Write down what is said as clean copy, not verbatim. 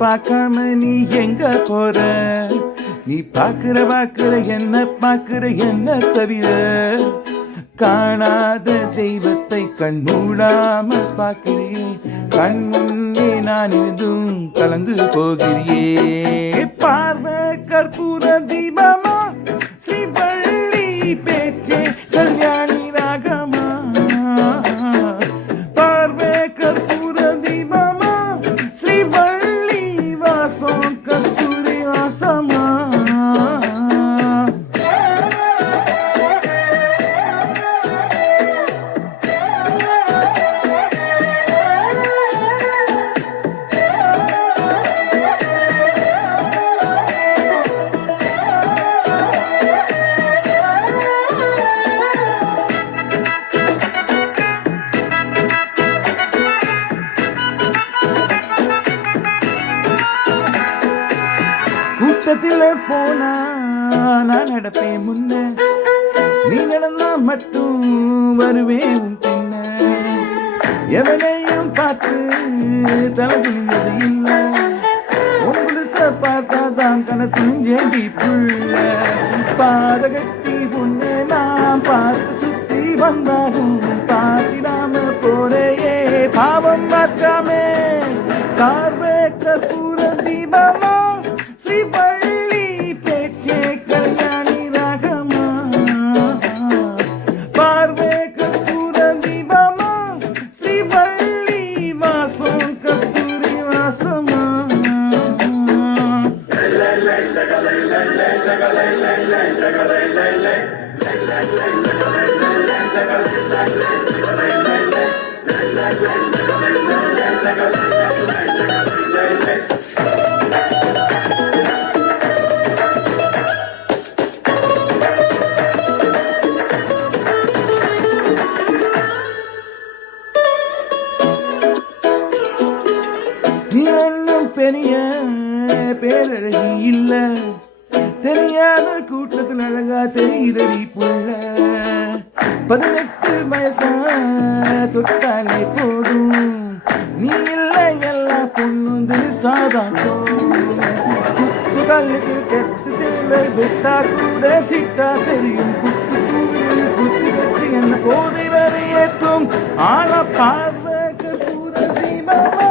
பார்க்காம நீ எங்க போற? நீ பார்க்கிற என்ன தவிர காணாத தெய்வத்தை கண் மூடாம பார்க்கிறேன். கண் முன்னே நான் இருந்தும் கலந்து போகிறியே. பார்வை கற்பூர தீபமா, ஸ்ரீவள்ளி பேச்சே கல்யாணி ராகமா. பார்வை கற்பூர தீபமா, ஸ்ரீவள்ளி வாசம் கஸ்தூரி வாசமா. கூட்டத்தில் போனா நான் நடப்பேன் முன்ன, நீ நடந்தா மட்டும் வருவேன் உன் பின்ன. எவனையும் பார்த்து தலகுனிந்தது இல்லை, உங்களுச பார்த்தா தான் கணத்துஞ்சேண்டி புள்ள. பாதகத்தி பொண்ணு நான் பார்த்து சுத்தி வந்தாலும் பார்த்திடாம போறையே பாவம் மாற்றாமே. பார்வை கற்பூர தீபமா, ஸ்ரீவள்ளி பேச்சே கல்யாணி ராகமா. பார்வை கற்பூர தீபமா, ஸ்ரீவள்ளி வாசம் கஸ்தூரி வாசமா. நீ ஒன்னும் பெரிய பேரழகி இல்ல, தெரியாத கூட்டத்தில் அழகா தெரியுதடி புள்ள. 18 வயசா தொட்டாலே போதும், நீ இல்லை எல்லா பொண்ணு சாதாரணம். கல்லுக்கு கெட்டு சேலை விட்டா கூட சிட்டா தெரியும். குத்தி வச்சு என்ன போதை வரையேற்றும் ஆள பார்வை கற்பூர தீபமா.